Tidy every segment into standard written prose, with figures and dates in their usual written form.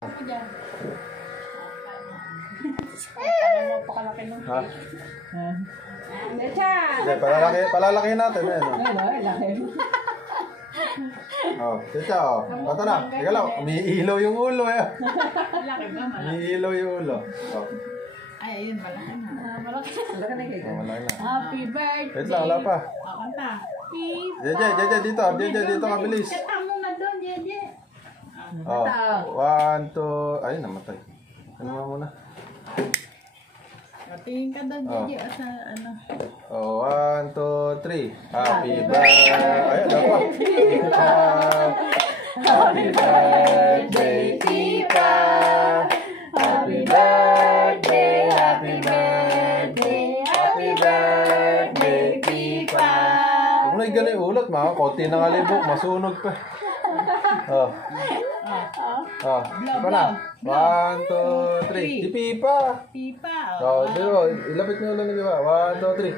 Ako dyan. Kaya mo pakalaki ng Ha? Hindi, Palalakihin natin. laki. Oh, tita, oh. Ito na. Teka lang, umiilaw yung ulo eh. Laki ba? Malaki. Umiilaw yung ulo. Oh, Ay, ayun, malaki na. Malaki. malaki na. Happy birthday. Wait lang, wala pa. Kanta. Jeje, dito ka, bilis. Kata mo na doon, Jeje. Oh, 1, 2, ay, namatay. Ano mo muna? Tingin ka doon, Oh. Jeje. Sa ano. Oh, 1, 2, 3. Happy birthday. Ay, ano pa? Happy birthday, Tita. Happy birthday, happy birthday, happy birthday, Tita. Kung naigaling ulat, mga konti ng alibok, masunog pa. Oh. Oh, pa na. 1, 2, 3. Di pipa. Pipa. Oh, dito, ilapit nyo lang di ba? 1, 2, 3.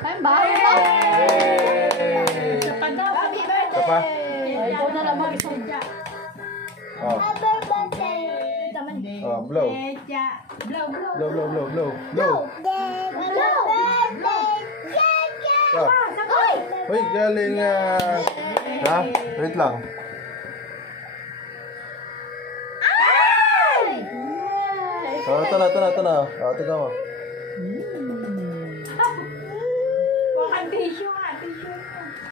Ay, bahay ba? Yay! Isa pa daw. Happy birthday. Isa pa? Ay, ikaw na naman, isang dya. Oh, oh, blow. Dya. Blow. Blow, blow, blow, blow. Blow. Oh. Uy, galing ha? Wait lang. Oh, ito na. Oh, tingnan mo. Wakang tissue.